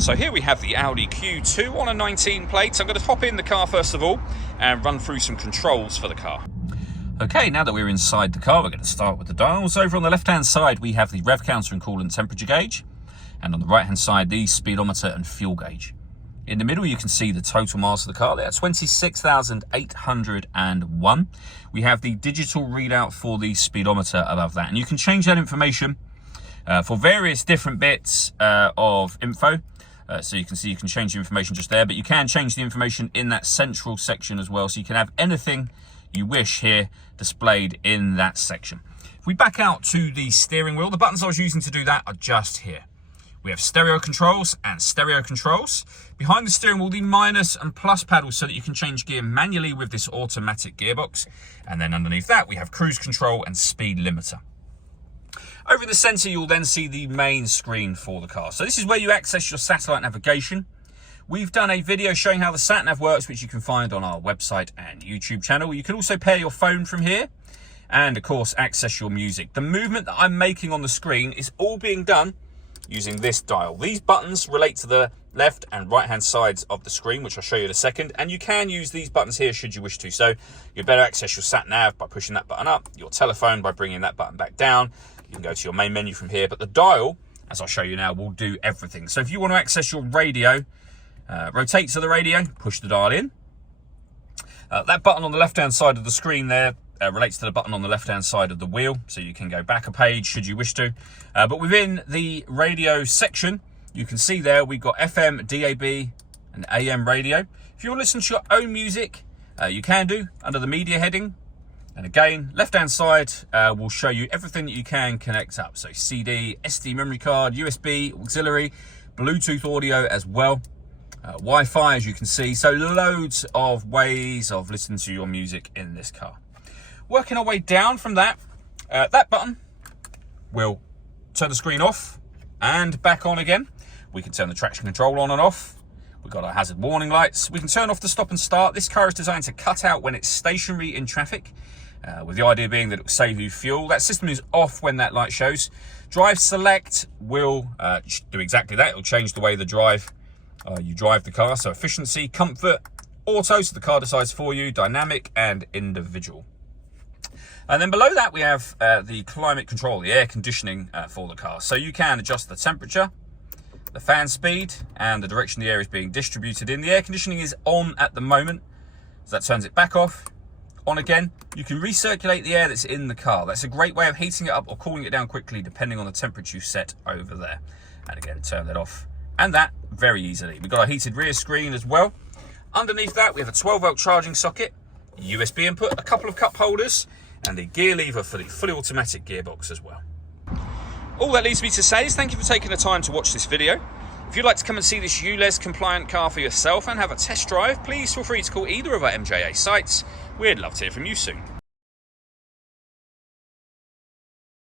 So here we have the Audi Q2 on a 19 plate. I'm going to hop in the car first of all and run through some controls for the car. Okay, now that we're inside the car, we're going to start with the dials. Over on the left-hand side, we have the rev counter and coolant temperature gauge. And on the right-hand side, the speedometer and fuel gauge. In the middle, you can see the total miles of the car there, 26,801. We have the digital readout for the speedometer above that. And you can change that information for various different bits of info. So you can see you can change the information just there, but you can change the information in that central section as well. So you can have anything you wish here displayed in that section. If we back out to the steering wheel, the buttons I was using to do that are just here. We have stereo controls and stereo controls. Behind the steering wheel, the minus and plus paddles so that you can change gear manually with this automatic gearbox. And then underneath that, we have cruise control and speed limiter. Over in the center, you'll then see the main screen for the car. So this is where you access your satellite navigation. We've done a video showing how the sat-nav works, which you can find on our website and YouTube channel. You can also pair your phone from here and, of course, access your music. The movement that I'm making on the screen is all being done using this dial. These buttons relate to the left and right-hand sides of the screen, which I'll show you in a second. And you can use these buttons here should you wish to. So you better access your sat-nav by pushing that button up, your telephone by bringing that button back down. You can go to your main menu from here, but the dial, as I'll show you now, will do everything. So if you want to access your radio, rotate to the radio, push the dial in. That button on the left-hand side of the screen there relates to the button on the left-hand side of the wheel, so you can go back a page should you wish to. But within the radio section, you can see there we've got FM, DAB, and AM radio. If you want to listen to your own music, you can do under the media heading. And again, left-hand side will show you everything that you can connect up. So CD, SD memory card, USB, auxiliary, Bluetooth audio as well. Wi-Fi, as you can see. So loads of ways of listening to your music in this car. Working our way down from that, that button will turn the screen off and back on again. We can turn the traction control on and off. We've got our hazard warning lights. We can turn off the stop and start. This car is designed to cut out when it's stationary in traffic, with the idea being that it will save you fuel. That system is off when that light shows. Drive select will do exactly that. It will change the way you drive the car. So efficiency, comfort, auto, so the car decides for you, dynamic and individual. And then below that we have the climate control, the air conditioning for the car. So you can adjust the temperature, the fan speed and the direction the air is being distributed in. The air conditioning is on at the moment, so that turns it back off. On again, you can recirculate the air that's in the car. That's a great way of heating it up or cooling it down quickly depending on the temperature you set over there. And again, turn that off and that very easily. We've got our heated rear screen as well. Underneath that, we have a 12-volt charging socket, USB input, a couple of cup holders, and a gear lever for the fully automatic gearbox as well. All that leaves me to say is thank you for taking the time to watch this video. If you'd like to come and see this ULEZ compliant car for yourself and have a test drive, please feel free to call either of our MJA sites. We'd love to hear from you soon.